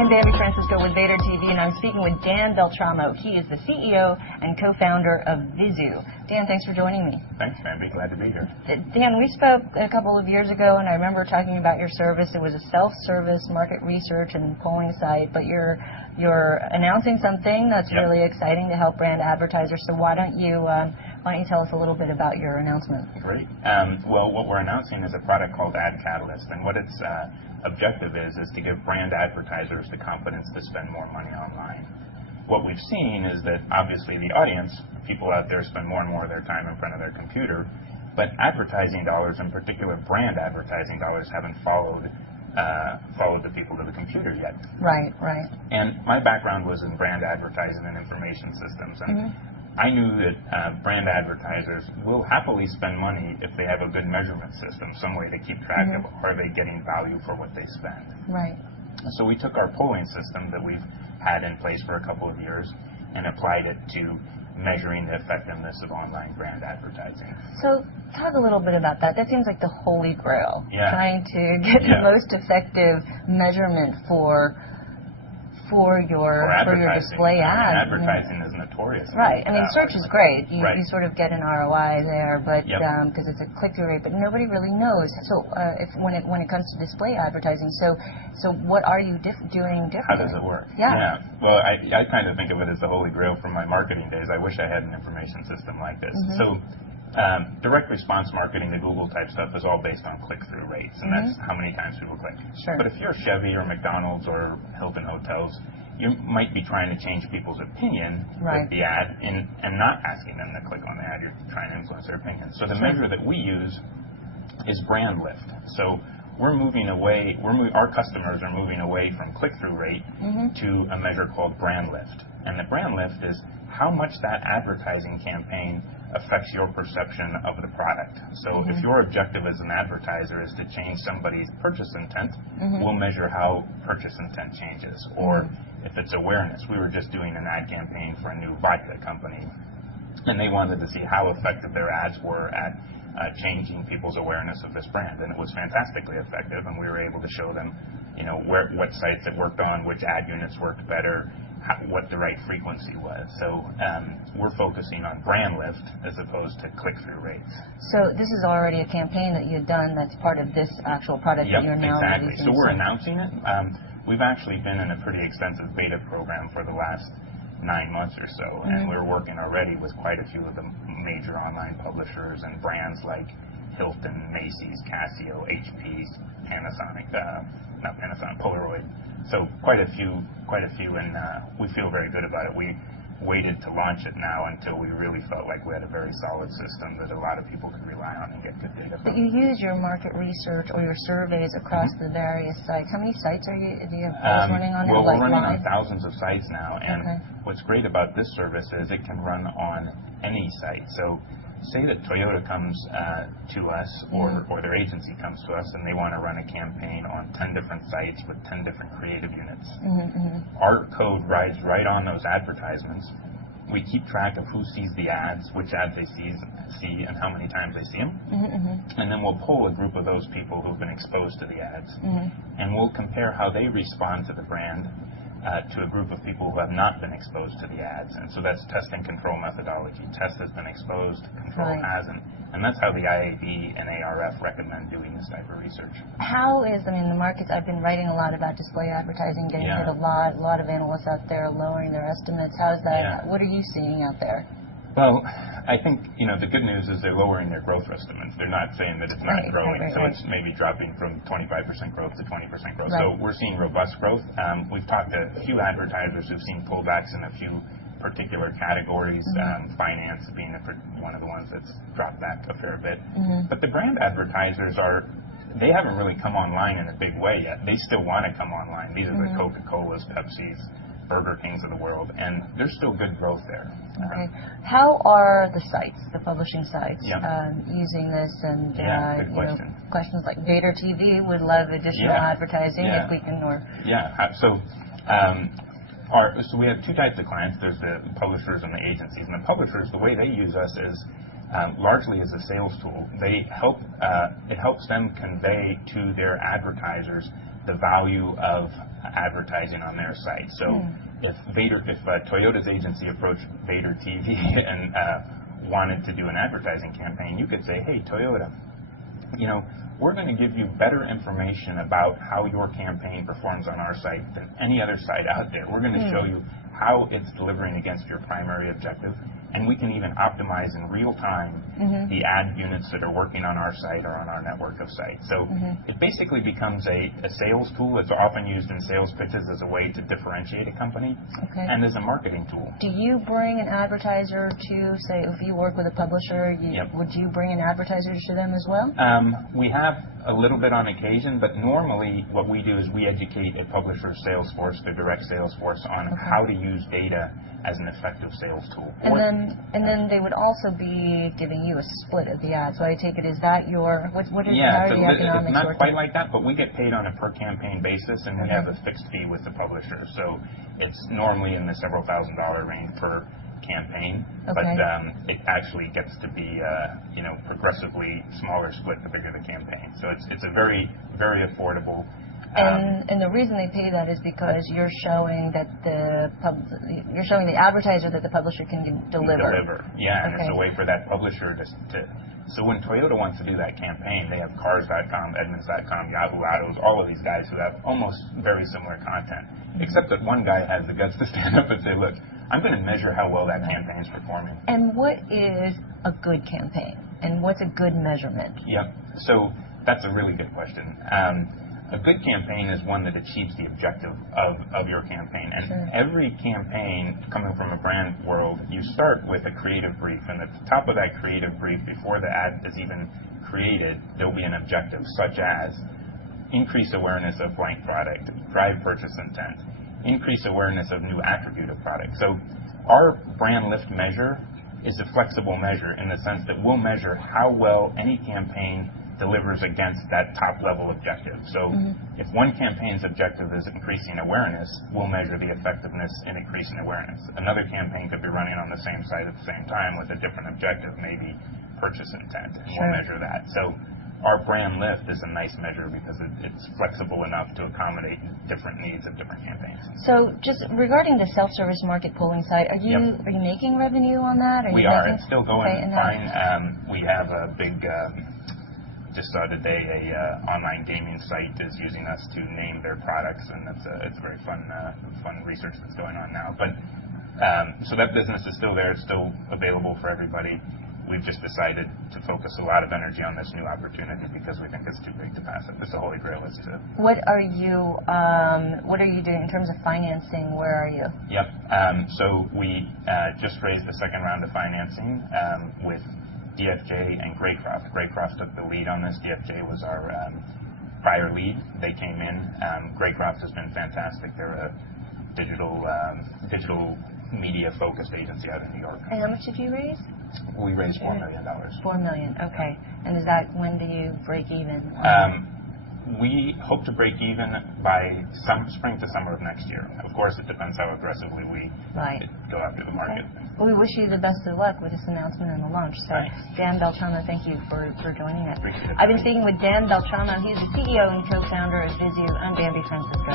I'm Bambi Francisco with Vader TV, and I'm speaking with Dan Beltramo. He is the CEO and co-founder of Vizu. Dan, thanks for joining me. Thanks, Bambi. Glad to be here. Dan, we spoke a couple of years ago, and I remember talking about your service. It was a self-service market research and polling site, but you're announcing something that's really exciting to help brand advertisers. So why don't you tell us a little bit about your announcement? Great. Well, what we're announcing is a product called Ad Catalyist, and what its objective is to give brand advertisers the confidence to spend more money online. What we've seen is that obviously the audience, people out there, spend more and more of their time in front of their computer, but advertising dollars, in particular brand advertising dollars, haven't followed the people to the computer yet. Right. And my background was in brand advertising and information systems, and I knew that brand advertisers will happily spend money if they have a good measurement system, some way to keep track of are they getting value for what they spend. Right. So we took our polling system that we've had in place for a couple of years and applied it to measuring the effectiveness of online brand advertising. So talk a little bit about that. That seems like the holy grail, trying to get the most effective measurement for your display ads. Advertising is notorious. Right. I mean, search is great. You sort of get an ROI there, but because it's a click-through rate, but nobody really knows. So when it comes to display advertising, so what are you doing differently? How does it work? Yeah. Well, I kind of think of it as the holy grail from my marketing days. I wish I had an information system like this. So direct response marketing, the Google type stuff, is all based on click-through rates, and that's how many times people click. Sure. But if you're Chevy or McDonald's or Hilton Hotels, you might be trying to change people's opinion with the ad and not asking them to click on the ad. You're trying to influence their opinion. So the measure that we use is brand lift. So we're moving away, our customers are moving away from click-through rate to a measure called brand lift. And the brand lift is how much that advertising campaign affects your perception of the product. So if your objective as an advertiser is to change somebody's purchase intent, we'll measure how purchase intent changes. Or if it's awareness, we were just doing an ad campaign for a new vodka company, and they wanted to see how effective their ads were at changing people's awareness of this brand, and it was fantastically effective, and we were able to show them, what sites it worked on, which ad units worked better, what the right frequency was. So we're focusing on brand lift as opposed to click-through rates. So this is already a campaign that you've done that's part of this actual product that you're now releasing. So we're announcing it. We've actually been in a pretty extensive beta program for the last 9 months or so, and we're working already with quite a few of the major online publishers and brands like Hilton, Macy's, Casio, HP, Panasonic, Polaroid. So quite a few, and we feel very good about it. We waited to launch it now until we really felt like we had a very solid system that a lot of people could rely on and get good data from. But you use your market research or your surveys across the various sites. How many sites do you have running on? Well, we're running on thousands of sites now, and what's great about this service is it can run on any site. So say that Toyota comes to us, or their agency comes to us, and they want to run a campaign on 10 different sites with 10 different creative units. Our code rides right on those advertisements. We keep track of who sees the ads, which ads they see, and how many times they see them. And then we'll pull a group of those people who've been exposed to the ads, and we'll compare how they respond to the brand to a group of people who have not been exposed to the ads. And so that's test and control methodology. Test has been exposed, control hasn't. And that's how the IAB and ARF recommend doing this type of research. The markets, I've been writing a lot about display advertising, getting hit a lot of analysts out there lowering their estimates. How's that? What are you seeing out there? Well, I think, the good news is they're lowering their growth estimates. They're not saying that it's not growing, so it's maybe dropping from 25% growth to 20% growth. So we're seeing robust growth. We've talked to a few advertisers who've seen pullbacks in a few particular categories, finance being one of the ones that's dropped back a fair bit. But the brand advertisers they haven't really come online in a big way yet. They still want to come online. These are the Coca-Colas, Pepsis, Burger Kings of the world, and there's still good growth there. Okay. How are the sites, the publishing sites, using this? And good question. Questions like Vader TV would love additional advertising if we can. So we have two types of clients. There's the publishers and the agencies. And the publishers, the way they use us is largely as a sales tool. It helps them convey to their advertisers the value of advertising on their site. So if Toyota's agency approached Vader TV and wanted to do an advertising campaign, you could say, hey, Toyota, we're going to give you better information about how your campaign performs on our site than any other site out there. We're going to show you how it's delivering against your primary objective, and we can even optimize in real time the ad units that are working on our site or on our network of sites. So it basically becomes a sales tool. It's often used in sales pitches as a way to differentiate a company and as a marketing tool. Do you bring an advertiser to, say, if you work with a publisher, would you bring an advertiser to them as well? We have a little bit on occasion, but normally what we do is we educate a publisher's sales force, their direct sales force, on how to use data as an effective sales tool. And then they would also be giving you a split of the ad. So I take it, is that your, what is the economics? It's not quite like that, but we get paid on a per campaign basis, and we have a fixed fee with the publisher. So it's normally in the several $1,000s range per campaign, but it actually gets to be progressively smaller split the bigger the campaign. So it's a very, very affordable. And the reason they pay that is because you're showing that you're showing the advertiser that the publisher can deliver. And it's a way for that publisher to. So when Toyota wants to do that campaign, they have Cars.com, Edmunds.com, Yahoo Autos, all of these guys who have almost very similar content, except that one guy has the guts to stand up and say, look, I'm going to measure how well that campaign is performing. And what is a good campaign? And what's a good measurement? So that's a really good question. A good campaign is one that achieves the objective of your campaign. And every campaign, coming from a brand world, you start with a creative brief. And at the top of that creative brief, before the ad is even created, there'll be an objective, such as increase awareness of blank product, drive purchase intent, increase awareness of new attribute of product. So our brand lift measure is a flexible measure in the sense that we'll measure how well any campaign delivers against that top level objective. So if one campaign's objective is increasing awareness, we'll measure the effectiveness in increasing awareness. Another campaign could be running on the same site at the same time with a different objective, maybe purchase intent, and we'll measure that. So our brand lift is a nice measure because it's flexible enough to accommodate different needs of different campaigns. So just regarding the self-service market polling site, are you making revenue on that? It's still going fine. We have a big just saw today a online gaming site is using us to name their products, and it's very fun research that's going on now. But so that business is still there; it's still available for everybody. We've just decided to focus a lot of energy on this new opportunity because we think it's too big to pass up. It's the holy grail. What are you doing in terms of financing? Where are you? So we just raised the second round of financing with DFJ and Graycroft. Graycroft took the lead on this. DFJ was our prior lead. They came in. Graycroft has been fantastic. They're a digital media-focused agency out of New York. And how much did you raise? We raised $4 million. $4 million, okay. And is that, when do you break even? We hope to break even by spring to summer of next year. Of course, it depends how aggressively we go after the market. Well, we wish you the best of luck with this announcement and the launch. So, Dan Beltramo, thank you for joining us. I've been speaking with Dan Beltramo. He's the CEO and co-founder of Vizu. I'm Bambi Francisco.